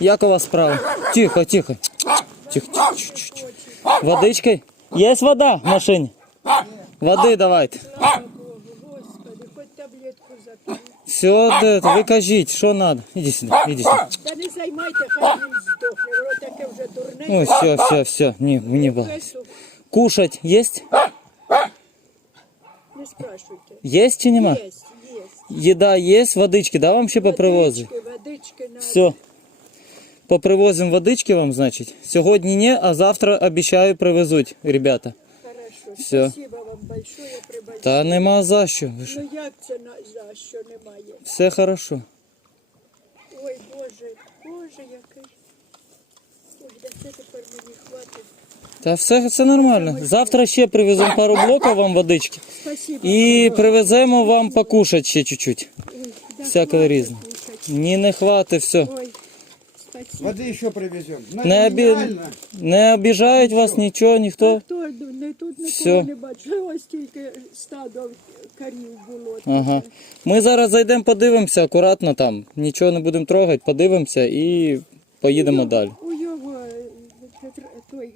Як у вас справа? Тихо, тихо. Тихо, тихо, тихо, тихо. Водичкой? Є вода в машині? Води давайте. Слава Богу, Господи, хоч таблетку запив. Все, де, ви кажіть, що треба. Іди сюди, іди сюди. Та не займайте, хай він здохне, воно таке вже дурне. Ой, все, все, все. Ні, мені багато. Кесу, Кушать есть? Не спрашуйте. Есть чи нема? Є, є. Еда есть, водички, да, вам ще попривозить? Водички, водички на... Все. Попривозимо водички вам, значить. Сьогодні ні, а завтра обіцяю привезуть, ребята. Хорошо, спасибо вам большое, прибачте. Та нема за що. Ви? Ну як це на, за що немає? Все хорошо. Ой, Боже, Боже, який. Ой, да це тепер мені хватить. Та все, все нормально. Завтра ще привеземо пару блоків вам водички. Спасибо. І привеземо вам покушати ще чуть-чуть. Ой, да всякого хватить різного. кушать. Ні, не хватить, все. Ой, спасибо. Воды еще привезем. Ну, Не, нереально. не обіжають вас нічого, ніхто. Хто не тут нікого не бачу. Ось тільки стадо корів було. Ага. Ми зараз зайдемо, подивимося акуратно там. Нічого не будемо трогати, подивимося і поїдемо далі. У його е, тр- той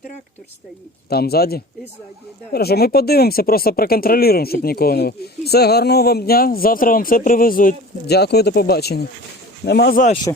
трактор стоїть Там ззаді. і ззаді. Да. Хорошо, ми подивимося, просто проконтролюємо, щоб нікого не було. Все, гарного вам дня. Завтра вам все привезуть. Дякую, до побачення. Нема за що.